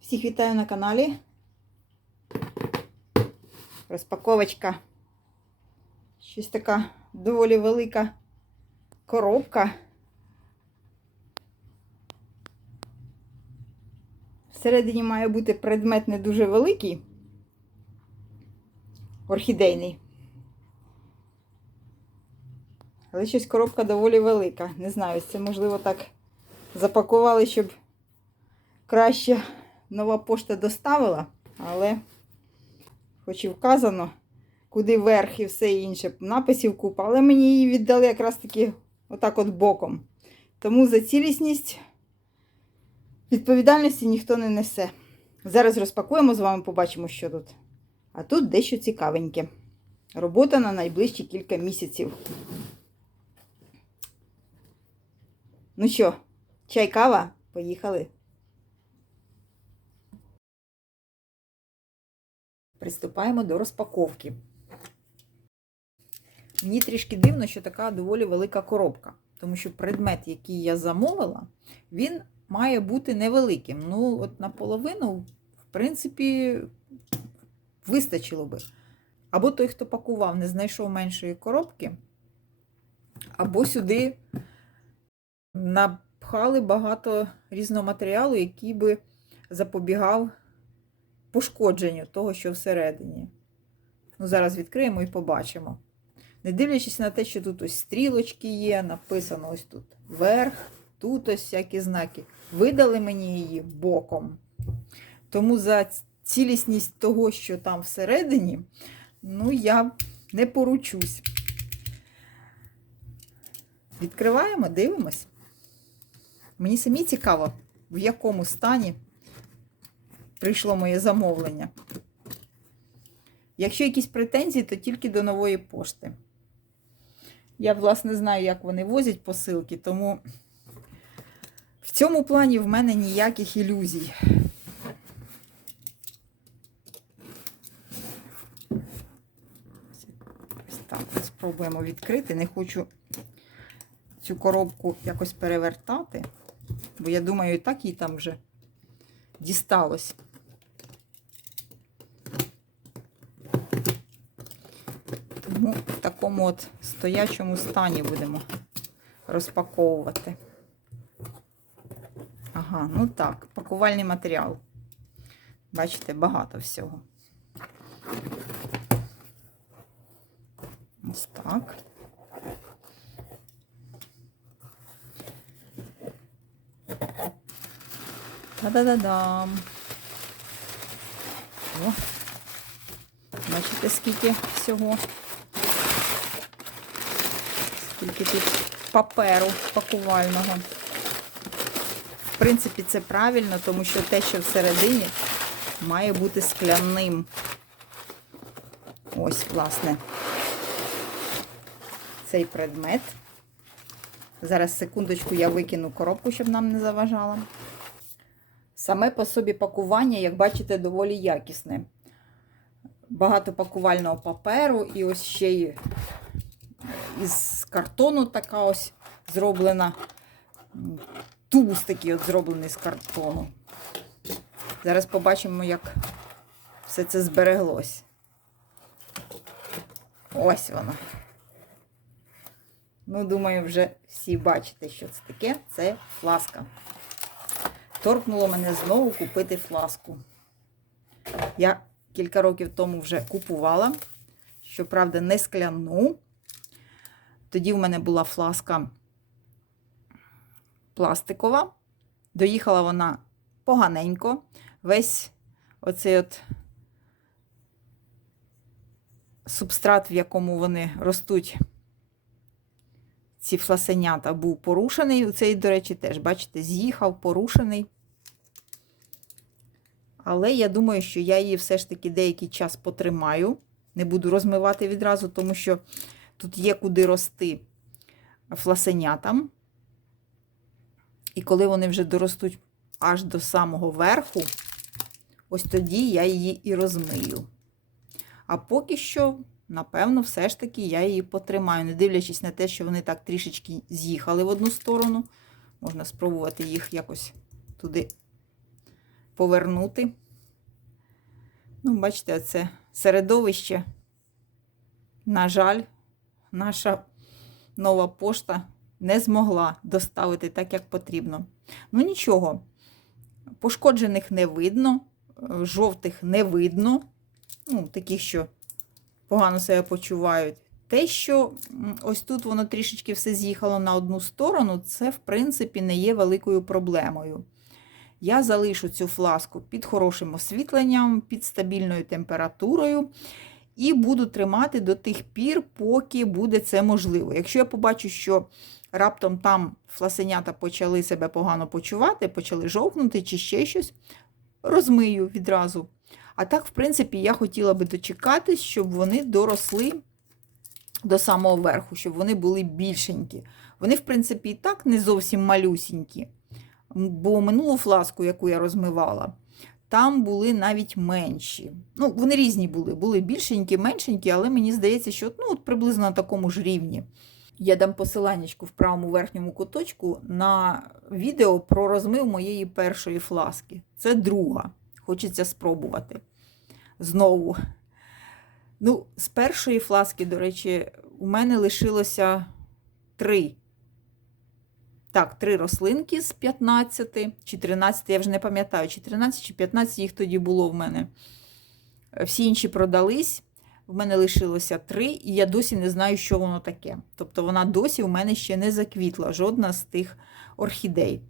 Всіх вітаю на каналі. Розпаковочка. Щось така доволі велика коробка. Всередині має бути предмет не дуже великий, орхідейний. Але щось коробка доволі велика. Не знаю, це можливо так запакували, щоб краще нова пошта доставила, але хоч і вказано, куди верх і все інше, написів купа, але мені її віддали якраз таки отак от боком. Тому за цілісність відповідальності ніхто не несе. Зараз розпакуємо з вами, побачимо, що тут. А тут дещо цікавеньке. Робота на найближчі кілька місяців. Ну що, чай, кава? Поїхали. Приступаємо до розпаковки. Мені трішки дивно, що така доволі велика коробка, тому що предмет, який я замовила, він має бути невеликим. Ну, от наполовину, в принципі, вистачило би. Або той, хто пакував, не знайшов меншої коробки, або сюди напхали багато різного матеріалу, який би запобігав пошкодженню того, що всередині. Ну, Зараз відкриємо і побачимо. Не дивлячись на те, що тут ось стрілочки є, написано ось тут верх, тут ось всякі знаки. Видали мені її боком. Тому за цілісність того, що там всередині, ну, я не поручусь. Відкриваємо, дивимось. Мені самі цікаво, в якому стані прийшло моє замовлення. Якщо якісь претензії, то тільки до нової пошти. Я, власне, знаю, як вони возять посилки, тому в цьому плані в мене ніяких ілюзій. Ось так, спробуємо відкрити. Не хочу цю коробку якось перевертати, бо я думаю, і так їй там вже дісталось. Тому в такому от стоячому стані будемо розпаковувати. Ага, ну так, пакувальний матеріал. Бачите, багато всього. Ось так. Та-да-да-дам. О, бачите, скільки всього. Скільки тут паперу пакувального. В принципі, це правильно, тому що те, що всередині, має бути скляним. Ось, власне, цей предмет. Зараз, секундочку, я викину коробку, щоб нам не заважала. Саме по собі пакування, як бачите, доволі якісне. Багато пакувального паперу, і ось ще й із картону така ось зроблена. Тубус такий от зроблений з картону. Зараз побачимо, як все це збереглось. Ось воно. Ну, думаю, вже всі бачите, що це таке. Це фласка. Торкнуло мене знову купити фласку. Я кілька років тому вже купувала, щоправда, не скляну. Тоді в мене була фласка пластикова. Доїхала вона поганенько. Весь оцей от субстрат, в якому вони ростуть, ці фласенята, був порушений. Цей, до речі, теж, бачите, з'їхав, порушений. Але я думаю, що я її все ж таки деякий час потримаю. Не буду розмивати відразу, тому що тут є куди рости фласенятам. І коли вони вже доростуть аж до самого верху, ось тоді я її і розмию. А поки що напевно, все ж таки я її потримаю, не дивлячись на те, що вони так трішечки з'їхали в одну сторону. Можна спробувати їх якось туди повернути. Ну, бачите, це середовище. На жаль, наша нова пошта не змогла доставити так, як потрібно. Ну, нічого, пошкоджених не видно, жовтих не видно, ну, таких, що погано себе почувають. Те, що ось тут воно трішечки все з'їхало на одну сторону, це, в принципі, не є великою проблемою. Я залишу цю фласку під хорошим освітленням, під стабільною температурою і буду тримати до тих пір, поки буде це можливо. Якщо я побачу, що раптом там фласенята почали себе погано почувати, почали жовкнути чи ще щось, розмию відразу. А так, в принципі, я хотіла би дочекатись, щоб вони доросли до самого верху, щоб вони були більшенькі. Вони, в принципі, і так не зовсім малюсінькі. Бо минулу фласку, яку я розмивала, там були навіть менші. Ну, вони різні були. Були більшенькі, меншенькі, але мені здається, що ну, от приблизно на такому ж рівні. Я дам посиланнячку в правому верхньому куточку на відео про розмив моєї першої фласки. Це друга. Хочеться спробувати. Знову. Ну, з першої фласки, до речі, у мене лишилося три. Так, три рослинки з 15 чи 13, я вже не пам'ятаю, чи 13 чи 15 їх тоді було в мене. Всі інші продались. В мене лишилося три, і я досі не знаю, що воно таке. Тобто вона досі в мене ще не заквітла, жодна з тих орхідей.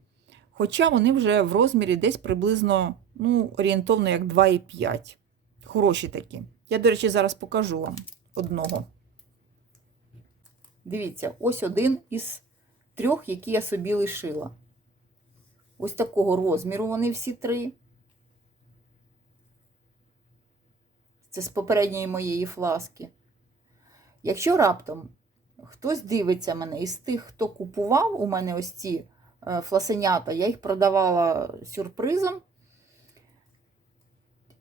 Хоча вони вже в розмірі десь приблизно ну, орієнтовно як 2,5. Хороші такі. Я, до речі, зараз покажу вам одного. Дивіться, ось один із трьох, які я собі лишила. Ось такого розміру вони всі три. Це з попередньої моєї фласки. Якщо раптом хтось дивиться мене із тих, хто купував у мене ось ці е, фласенята, я їх продавала сюрпризом.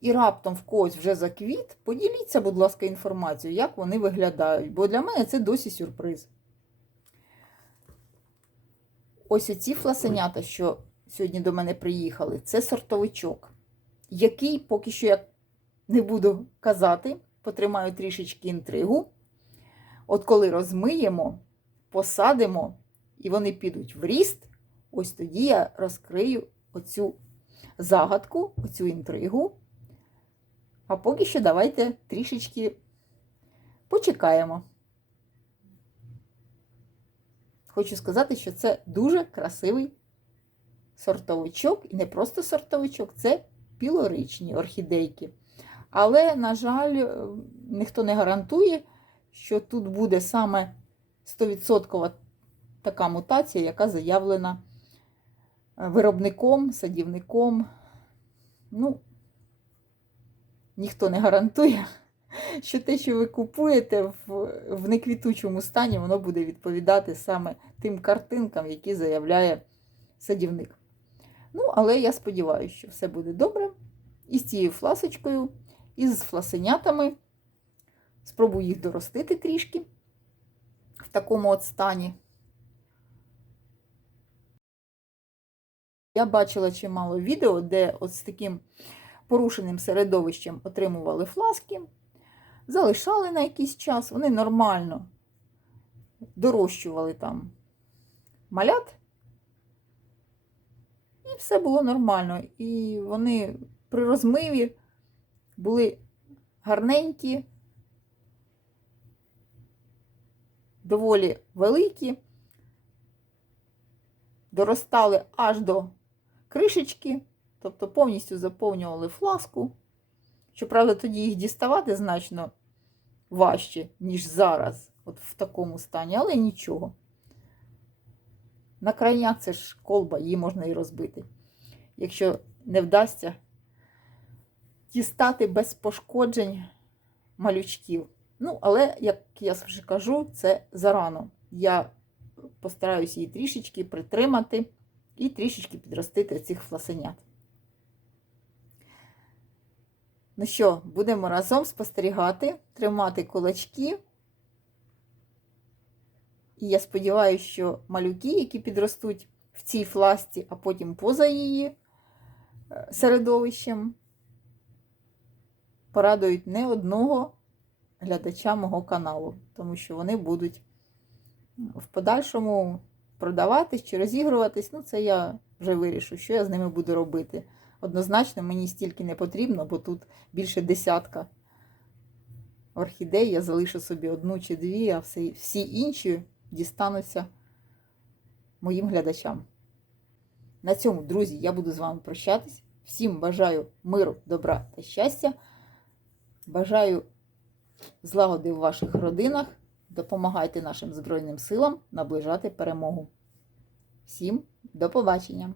І раптом в когось вже заквіт, поділіться, будь ласка, інформацією, як вони виглядають. Бо для мене це досі сюрприз. Ось оці фласенята, що сьогодні до мене приїхали, це сортовичок, який поки що я не буду казати, потримаю трішечки інтригу. От коли розмиємо, посадимо, і вони підуть в ріст, ось тоді я розкрию оцю загадку, оцю інтригу. А поки що давайте трішечки почекаємо. Хочу сказати, що це дуже красивий сортовичок, і не просто сортовичок, це пілоричні орхідейки. Але, на жаль, ніхто не гарантує, що тут буде саме 100% така мутація, яка заявлена виробником, садівником. Ну, ніхто не гарантує, що те, що ви купуєте в, в неквітучому стані, воно буде відповідати саме тим картинкам, які заявляє садівник. Ну, але я сподіваюся, що все буде добре. І з цією фласочкою, і з фласенятами. Спробую їх доростити трішки в такому от стані. Я бачила чимало відео, де от з таким порушеним середовищем отримували фласки, залишали на якийсь час, вони нормально дорощували там малят, і все було нормально. І вони при розмиві були гарненькі, доволі великі, доростали аж до кришечки. Тобто повністю заповнювали фласку. Щоправда, тоді їх діставати значно важче, ніж зараз, от в такому стані, але нічого. На крайняк це ж колба, її можна і розбити. Якщо не вдасться дістати без пошкоджень малючків. Ну, але, як я вже кажу, це зарано. Я постараюсь її трішечки притримати і трішечки підростити цих фласенят. Ну що, будемо разом спостерігати, тримати кулачки. І я сподіваюся, що малюки, які підростуть в цій фласті, а потім поза її е, середовищем, порадують не одного глядача мого каналу, тому що вони будуть в подальшому продаватись чи розігруватись. Ну, це я вже вирішу, що я з ними буду робити. Однозначно, мені стільки не потрібно, бо тут більше десятка орхідей. Я залишу собі одну чи дві, а всі, інші дістануться моїм глядачам. На цьому, друзі, я буду з вами прощатись. Всім бажаю миру, добра та щастя. Бажаю злагоди в ваших родинах. Допомагайте нашим Збройним силам наближати перемогу. Всім до побачення!